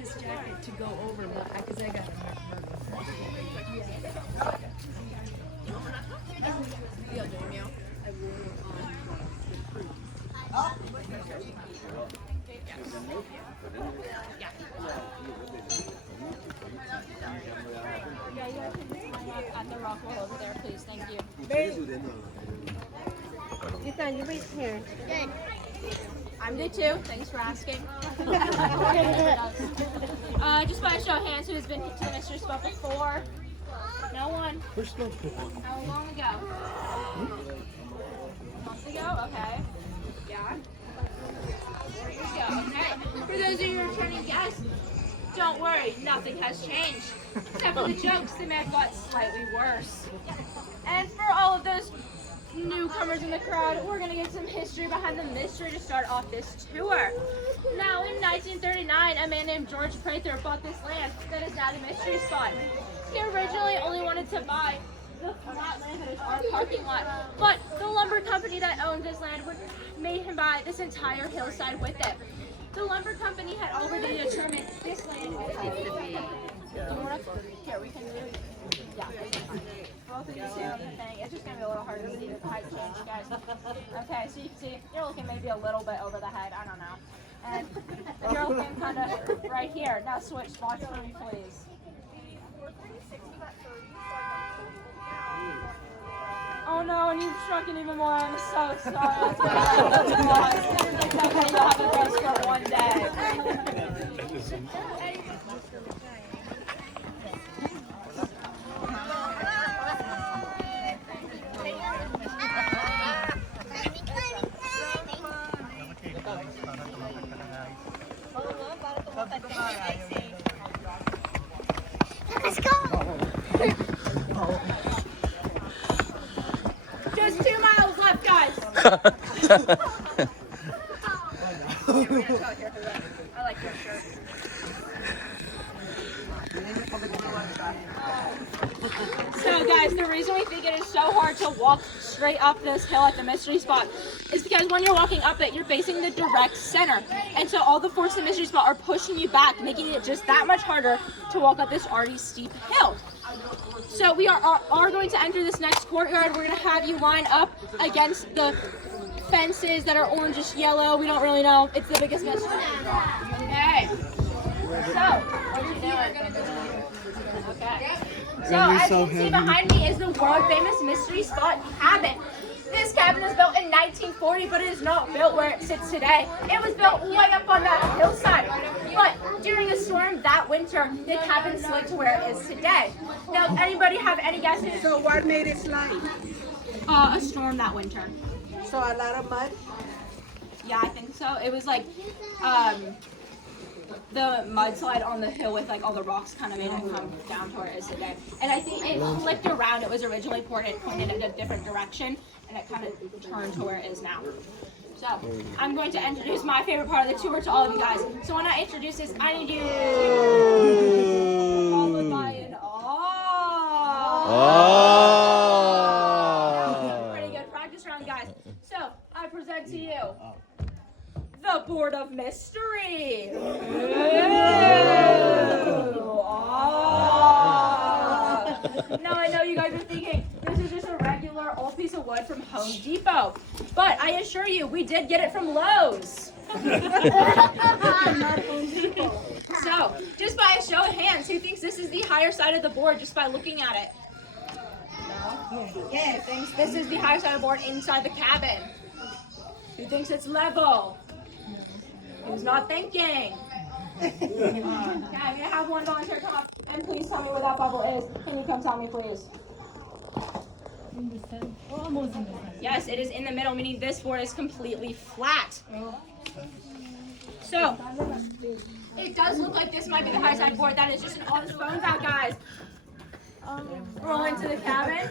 this jacket to go over, but because I got a the other meal. I wore it on the Cruz. Yeah, you guys can just line up at the rock wall over there, please. Thank you. Ethan, you wait here. Good. I'm good too. Thanks for asking. Just by a show of hands, who has been to the mystery spot before? No one. How long ago? Months ago? Okay. Yeah. 4 years ago. Okay. For those of you returning guests, don't worry, nothing has changed. Except for the jokes, they may have got slightly worse. And for all of those newcomers in the crowd, we're gonna get some history behind the mystery to start off this tour. Now, in 1939, a man named George Prather bought this land that is now the mystery spot. He originally only wanted to buy the flat land that is our parking lot, but the lumber company that owned this land made him buy this entire hillside with it. The lumber company had already determined this land was here, we can do, yeah. Both of you see the thing. It's just going to be a little harder to see with the height change, guys. Okay, so you can see, you're looking maybe a little bit over the head, I don't know. And you're looking kind of right here. Now switch spots for me, please. Oh no, and you've shrunken even more. I'm so sorry. It's okay, you'll have a race for one day. Let's go. Just 2 miles left, guys. I like your shirt. So guys, the reason we think it is so hard to walk straight up this hill at the mystery spot is because when you're walking up it, you're facing the direct center. And so all the forces of the mystery spot are pushing you back, making it just that much harder to walk up this already steep hill. So we are going to enter this next courtyard. We're going to have you line up against the fences that are orangish yellow. We don't really know. It's the biggest mystery. Okay. So, what are you doing? Okay. So, as you can see behind me is the world famous mystery spot cabin. This cabin was built in 1940, but it is not built where it sits today. It was built way up on that hillside. But during a storm that winter, the cabin slid to where it is today. Now, anybody have any guesses? So what made it slide? A storm that winter. So a lot of mud? Yeah, I think so. It was like the mudslide on the hill with like all the rocks kind of made it come down to where it is today. And I think it flicked around. It was originally pointed in a different direction, and it kind of turned to where it is now. So I'm going to introduce my favorite part of the tour to all of you guys. So when I introduce this, I need you followed by an Pretty good practice round, guys. So I present to you the Board of Mystery. Now I know you guys are thinking this is just a regular old piece of wood from Home Depot, but I assure you we did get it from Lowe's. So, just by a show of hands, who thinks this is the higher side of the board just by looking at it? No? Yeah, thinks this is the higher side of the board inside the cabin. Who thinks it's level? Who's not thinking? Okay, I'm gonna have one volunteer come up and please tell me where that bubble is. Can you come tell me, please? In the center, almost in the center. Yes, it is in the middle, meaning this board is completely flat. So, it does look like this might be the high side board. That is just all his phones out, guys. Roll into the cabin.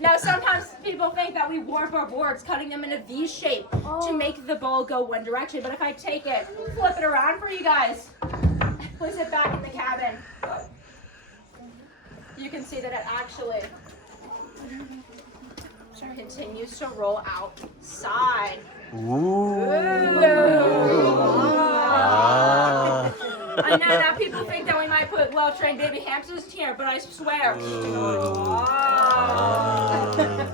Now, sometimes people think that we warp our boards, cutting them in a V shape to make the ball go one direction. But if I take it, flip it around for you guys, place it back in the cabin, you can see that it actually, continues to roll outside. Ooh. I know that people think that we might put well-trained baby hamsters here, but I swear,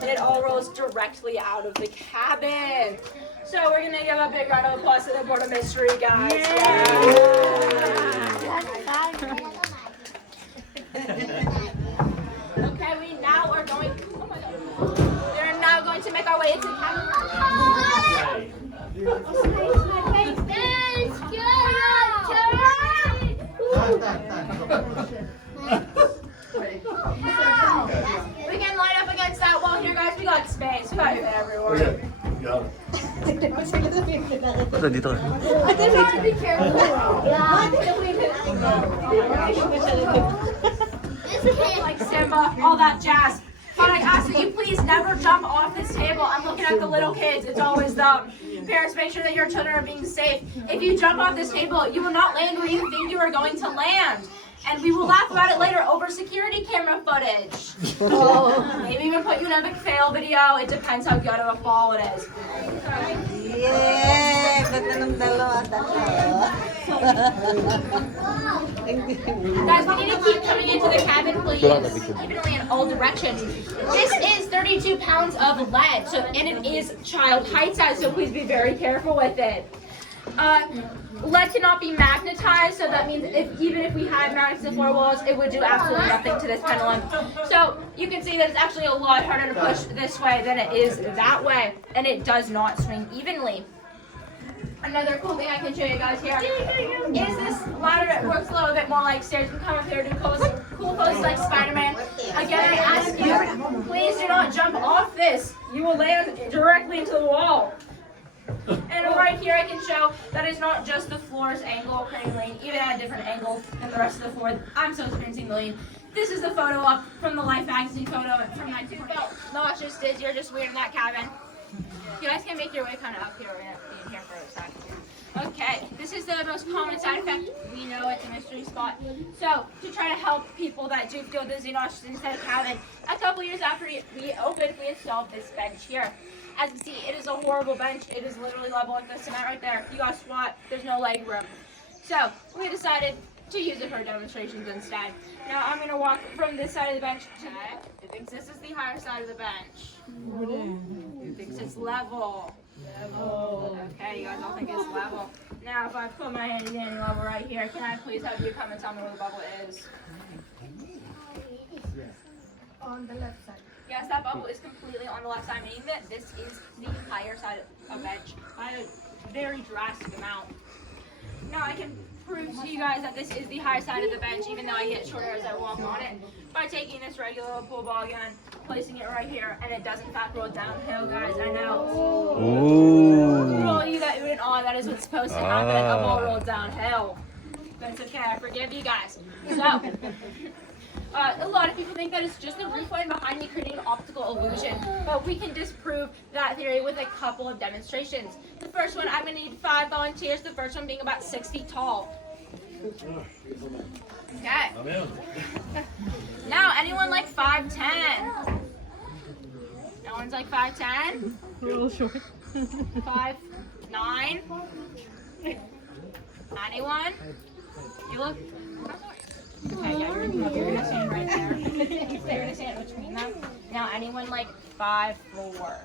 it all rolls directly out of the cabin. So we're gonna give a big round of applause to the Board of Mystery, guys. Okay, we now are going. Oh my God. We're now going to make our way into the cabin. We can line up against that wall here, guys. We got space. We got it everywhere. Ito, dito ka. Be careful. Like Simba, all that jazz. But I ask that you please never jump off this table. I'm looking at the little kids. It's always them. Parents, make sure that your children are being safe. If you jump off this table, you will not land where you think you are going to land. And we will laugh about it later over security camera footage. Maybe even put you in a big fail video. It depends how good of a fall it is. Yeah, ganda ng dalawa. Guys, we need to keep coming into the cabin, please. Evenly in all directions. This is 32 pounds of lead, and it is child height size, so please be very careful with it. Lead cannot be magnetized, so that means even if we had magnets in the floor walls, it would do absolutely nothing to this pendulum. So you can see that it's actually a lot harder to push this way than it is that way, and it does not swing evenly. Another cool thing I can show you guys here is this ladder. It works a little bit more like stairs. You can come up here and do cool poses like Spider-Man. Again, I ask you, please do not jump off this. You will land directly into the wall. And right here I can show that it's not just the floor's angle creating lean, even at a different angle than the rest of the floor. I'm still experiencing the lean. This is the photo up from the Life magazine photo from 1940. Nauseous, dizzy, you're just weird in that cabin. You guys can make your way kind of up here. We're going to be in here for a second. Okay, this is the most common side effect. We know it's a mystery spot. So, to try to help people that do feel dizzy, nauseous inside a cabin, a couple years after we opened, we installed this bench here. As you see, it is a horrible bench. It is literally level with the cement right there. You got squat, there's no leg room. So, we decided to use it for demonstrations instead. Now, I'm going to walk from this side of the bench to that. It thinks this is the higher side of the bench. It thinks it's level. Okay, you guys all think it's level. Now, if I put my hand in any level right here, can I please have you come and tell me where the bubble is? On the left side. Yes, that bubble is completely on the left side, meaning that this is the higher side of a bench by a very drastic amount. Now, I can prove to you guys that this is the high side of the bench, even though I get shorter as I walk on it, by taking this regular pool ball again, placing it right here, and it does in fact roll downhill, guys. I know. Ooh. For all you that even on, that is what's supposed to happen. A ball rolls downhill. But it's okay. I forgive you guys. So. A lot of people think that it's just the roof line behind me creating an optical illusion, but we can disprove that theory with a couple of demonstrations. The first one, I'm going to need 5 volunteers, the first one being about 6 feet tall. Okay. Now, anyone like 5'10"? No one's like 5'10"? You're a little short. 5'9"? Anyone? You look... Okay, yeah, you're gonna stand right there. You're gonna stand between them. Now, anyone like 5'4"?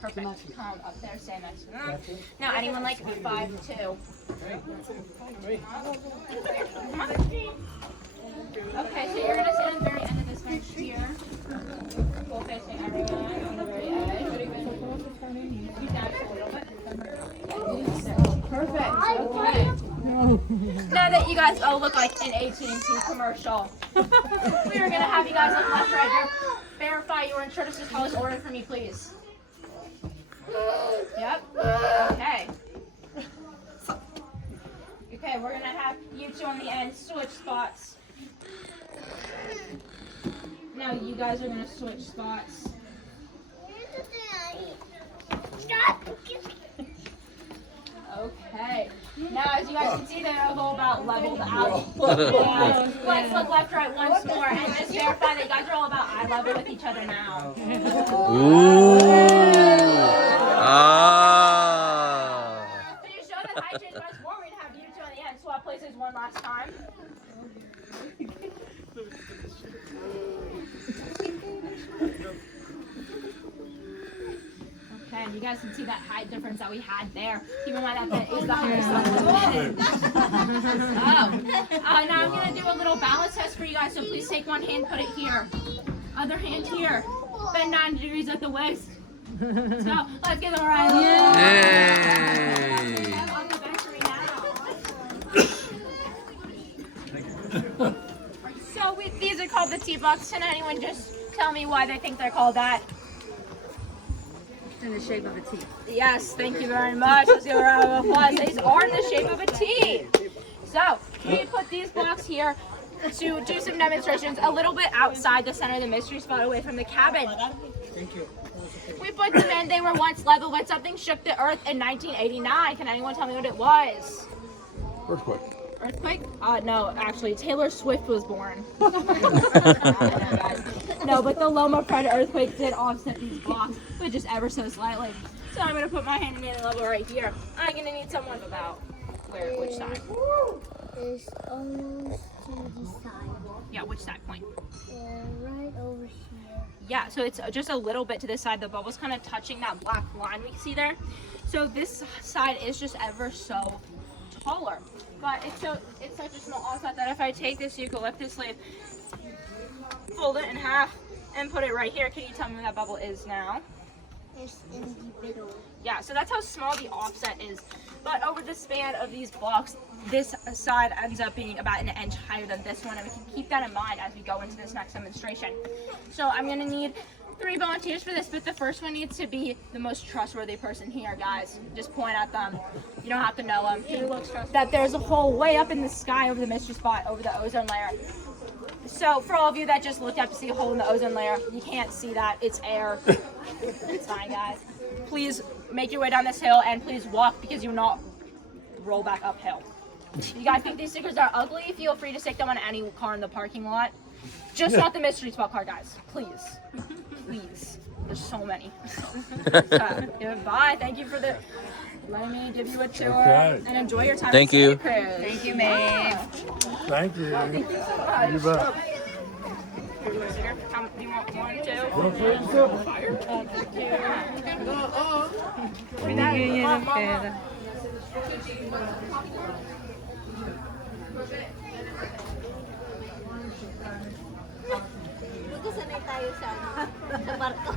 Perfect. Come up there, stand next to them. Now, anyone like 5'2"? Okay, so you're gonna stand at the very end of this bench here. Full facing everyone on the very edge. You down just a little bit. Perfect. Okay. Now that you guys all look like an AT&T commercial, we are gonna have you guys look left, right here. Verify your insurance as tallest order for me, please. Yep. Okay. Okay, we're gonna have you two on the end switch spots. Now you guys are gonna switch spots. Okay. Now, as you guys can see, they're all about leveled out. Yeah. Let's look left, right once more, and just verify that you guys are all about eye level with each other now. Ooh. Ah. To show that height change much more, we're gonna have you two on the end swap places one last time. Okay, and you guys can see that height difference that we had there. Keep in mind that is the highest level. Now I'm going to do a little balance test for you guys, so please take one hand, put it here. Other hand here. Bend 90 degrees at the waist. Let's go. Let's give them a round of Yay. applause. On the benchery now. So these are called the T-Bucks. Can anyone just tell me why they think they're called that? In the shape of a T. Yes, thank you very much. Let's give a round of applause. These are in the shape of a T. So we put these blocks here to do some demonstrations a little bit outside the center of the mystery spot, away from the cabin. Thank you. We put them in. They were once level, but something shook the earth in 1989. Can anyone tell me what it was? Earthquake. Earthquake? No, actually, Taylor Swift was born. No, but the Loma Prieta earthquake did offset these blocks, but just ever so slightly. So I'm going to put my hand in the level right here. I'm going to need someone about which side? It's almost to the side. Yeah, which side point? Right over here. Yeah, so it's just a little bit to this side. The bubble's kind of touching that black line we see there. So this side is just ever so taller. But it's such a small offset that if I take this eucalyptus leaf, fold it in half, and put it right here, can you tell me where that bubble is now? It's in the middle. Yeah, so that's how small the offset is. But over the span of these blocks, this side ends up being about an inch higher than this one, and we can keep that in mind as we go into this next demonstration. So I'm going to need 3 volunteers for this, but the first one needs to be the most trustworthy person here, guys. Just point at them. You don't have to know them. Who looks trustworthy? That there's a hole way up in the sky over the mystery spot, over the ozone layer. So for all of you that just looked up to see a hole in the ozone layer, you can't see that. It's air. It's fine, guys. Please make your way down this hill, and please walk because you will not roll back uphill. If you guys think these stickers are ugly, feel free to stick them on any car in the parking lot. Just not the mystery spot car, guys. Please. Please. There's so many. Goodbye. Thank you for letting me give you a tour. Okay. And enjoy your time. Thank at you. Santa Cruz. Thank you, Maeve. Thank you. Thank you so much. You bet. Do you want 1, 2? Magkasanay tayo sa barko.